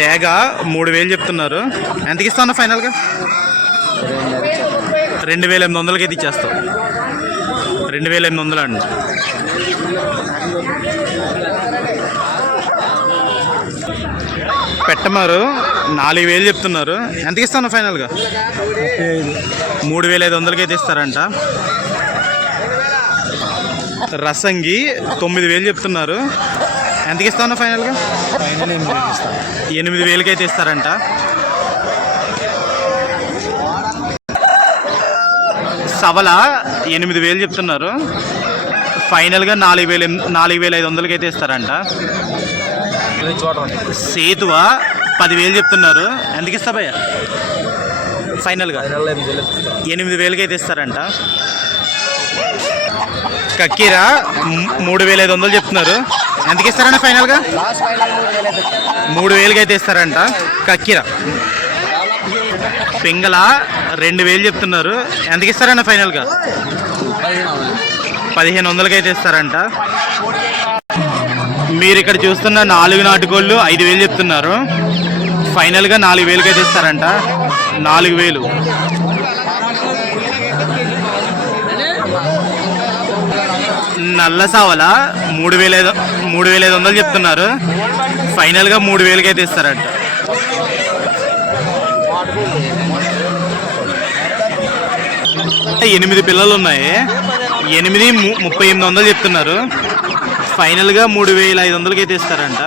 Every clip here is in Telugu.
డేగా మూడు వేలు చెప్తున్నారు. ఎంతకి ఇస్తాను ఫైనల్గా రెండు వేల ఎనిమిది వందలకి అయితే ఇచ్చేస్తావు. రెండు వేల ఎనిమిది వందలు అండి పెట్టమారు నాలుగు వేలు చెప్తున్నారు. ఎంతకి ఇస్తాను ఫైనల్గా మూడు వేల ఐదు వందలకి అయితే ఇస్తారంట. రసంగి తొమ్మిది వేలు చెప్తున్నారు. ఎంతకి ఇస్తాను ఫైనల్గా ఎనిమిది వేలకి అయితే ఇస్తారంట. సవల ఎనిమిది వేలు చెప్తున్నారు. ఫైనల్గా నాలుగు వేలు నాలుగు వేల ఐదు వందలకి అయితే ఇస్తారంట సేతువ పదివేలు చెప్తున్నారు. ఎందుకు ఇస్తా భయ్య? ఫైనల్గా ఎనిమిది వేలకి అయితే ఇస్తారంట. కక్కీరా మూడు వేల ఐదు వందలు చెప్తున్నారు. ఎంతకి ఇస్తారంట ఫైనల్గా మూడు వేలకి అయితే ఇస్తారంట. కక్కీరా పింగళ రెండు వేలు చెప్తున్నారు. ఎంతకి ఇస్తారంట ఫైనల్గా పదిహేను వందలకి అయితే ఇస్తారంట. మీరు ఇక్కడ చూస్తున్న నాలుగు నాటుకోళ్ళు ఐదు వేలు చెప్తున్నారు. ఫైనల్గా నాలుగు వేలకి అయితే ఇస్తారంట. నాలుగు వేలు. నల్ల సావల. మూడు వేల ఐదు మూడు వేల ఐదు వందలు చెప్తున్నారు. ఫైనల్గా మూడు వేలకి అయితే ఇస్తారంట. ఎనిమిది పిల్లలు ఉన్నాయి. ఎనిమిది ము- ముప్పై ఎనిమిది వందలు చెప్తున్నారు. ఫైనల్గా మూడు వేల ఐదు వందలకి అయితే ఇస్తారంట.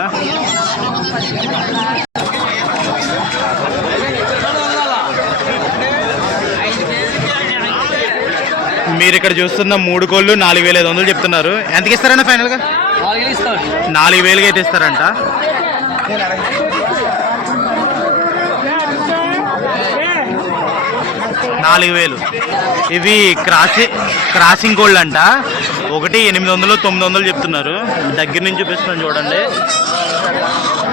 మీరు ఇక్కడ చూస్తున్న మూడు కోళ్ళు నాలుగు వేల ఐదు వందలు చెప్తున్నారు. ఎంతకి ఇస్తారంట ఫైనల్గా నాలుగు వేలకి అయితే ఇస్తారంట. నాలుగు వేలు. ఇవి క్రాసింగ్ క్రాసింగ్ కోళ్ళు అంట. ఒకటి ఎనిమిది వందలు తొమ్మిది వందలు చెప్తున్నారు. దగ్గర నుంచి చూపిస్తున్నాను చూడండి.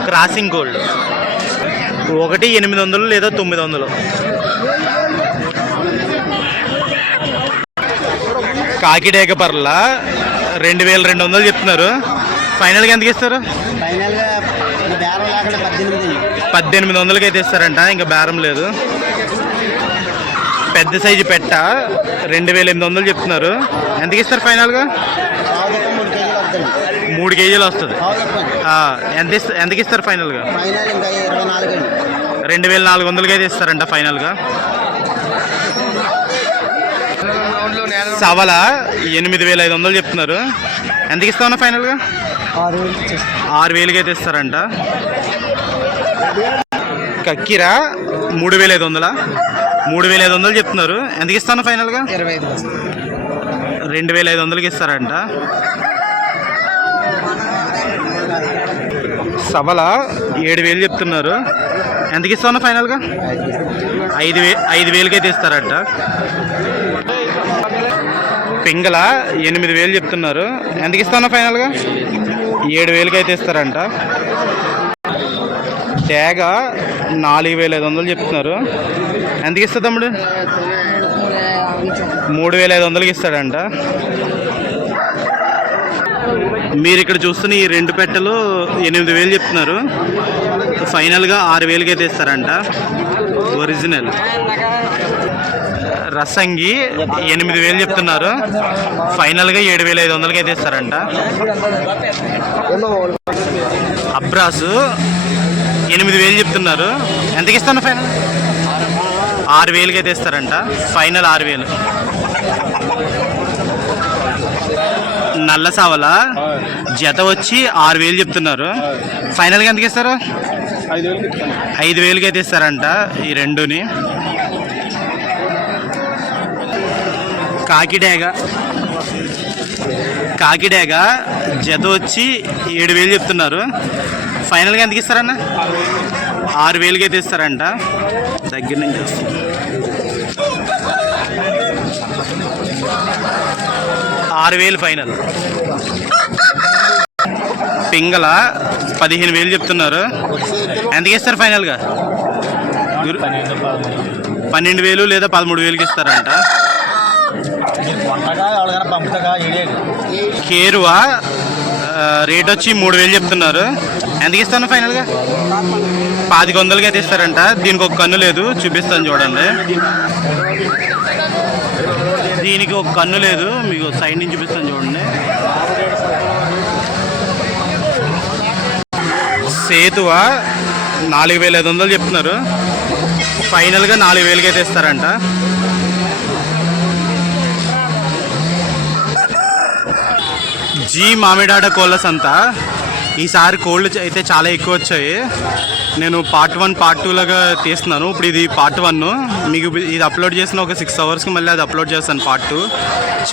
క్రాసింగ్ గోల్డ్ ఒకటి ఎనిమిది వందలు లేదా తొమ్మిది వందలు? కాకిడేక పర్ల రెండు వేల రెండు వందలు చెప్తున్నారు. ఫైనల్గా ఎంతకి ఇస్తారు? పద్దెనిమిది వందలకి అయితే ఇస్తారంట ఇంకా బేరం లేదు. పెద్ద సైజు పెట్ట రెండు వేల ఎనిమిది వందలు చెప్తున్నారు. ఎంతకి ఇస్తారు ఫైనల్గా మూడు కేజీలు వస్తుంది. ఎంత ఎంతకి ఇస్తారు ఫైనల్గా రెండు వేల నాలుగు వందలకి అయితే ఇస్తారంట ఫైనల్గా సవల? ఎనిమిది వేల ఐదు వందలు చెప్తున్నారు. ఎంతకి ఇస్తామన్నా ఫైనల్గా? ఆరు వేలకి అయితే ఇస్తారంట కక్కిరా? మూడు వేల ఐదు వందల? మూడు వేల ఐదు వందలు చెప్తున్నారు. ఎంతకి ఇస్తాను ఫైనల్గా? రెండు వేల ఐదు వందలకి ఇస్తారంట. సబల ఏడు వేలు చెప్తున్నారు. ఎంతకి ఇస్తాను ఫైనల్గా? ఐదు వే ఐదు వేలకైతే అయితే ఇస్తారంట పింగళ ఎనిమిది వేలు చెప్తున్నారు. ఎంతకి ఇస్తాను ఫైనల్గా? ఏడు వేలకి అయితే ఇస్తారంట. తేగ నాలుగు వేల ఐదు వందలు చెప్తున్నారు. ఎంతకి ఇస్తా తమ్ముడు? మూడు వేల ఐదు వందలకి ఇస్తాడంట. మీరు ఇక్కడ చూస్తున్న ఈ రెండు పెట్టెలు ఎనిమిది వేలు చెప్తున్నారు. ఫైనల్గా ఆరు వేలకి అయితే ఇస్తారంట ఒరిజినల్. రసంగి ఎనిమిది వేలు చెప్తున్నారు. ఫైనల్గా ఏడు వేల ఐదు వందలకి అయితే ఇస్తారంట అబ్రాసు ఎనిమిది వేలు చెప్తున్నారు. ఎంతకి ఇస్తాను ఫైనల్? ఆరు వేలకి అయితే ఇస్తారంట ఫైనల్ ఆరు వేలు. నల్ల సావల. జత వచ్చి ఆరు వేలు చెప్తున్నారు. ఫైనల్గా ఎంతకి ఇస్తారు? ఐదు వేలకి తీస్తారంట ఈ రెండుని. కాకిడేగ కాకిడేగ జత వచ్చి ఏడు వేలు చెప్తున్నారు. ఫైనల్గా ఎంతకి ఇస్తారన్న? ఆరు వేలుగా తీస్తారంట. దగ్గర నుంచి వస్తుంది. ఆరు వేలు ఫైనల్. పింగళ పదిహేను వేలు చెప్తున్నారు. ఎంతకి ఇస్తారు ఫైనల్గా? పన్నెండు వేలు లేదా పదమూడు వేలుకి ఇస్తారంట. కేరువా రేట్ వచ్చి మూడు వేలు చెప్తున్నారు. ఎంతకి ఇస్తాను ఫైనల్గా? పాతిక వందలకి అయితే ఇస్తారంట. దీనికి ఒక కన్ను లేదు చూపిస్తాను చూడండి. దీనికి ఒక కన్ను లేదు మీకు సైడ్ నుంచి చూపిస్తాను చూడండి. సేతువ? నాలుగు వేల ఐదు వందలు చెప్తున్నారు. ఫైనల్గా నాలుగు వేలకి అయితే ఇస్తారంట జీ మామిడాడ కోళ్ళ సంత. ఈసారి కోళ్ళు అయితే చాలా ఎక్కువ వచ్చాయి. నేను పార్ట్ వన్ పార్ట్ టూ లాగా తీస్తున్నాను. ఇప్పుడు ఇది పార్ట్ వన్ మీకు ఇది అప్లోడ్ చేసిన ఒక సిక్స్ అవర్స్కి మళ్ళీ అది అప్లోడ్ చేస్తాను పార్ట్ టూ.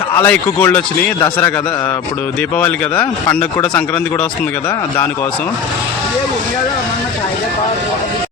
చాలా ఎక్కువ కోళ్ళు వచ్చినాయి. దసరా కదా ఇప్పుడు దీపావళి కదా. పండగ కూడా సంక్రాంతి కూడా వస్తుంది కదా దానికోసం. দিয়ে বলি আর আমার না চাহিদা পাওয়া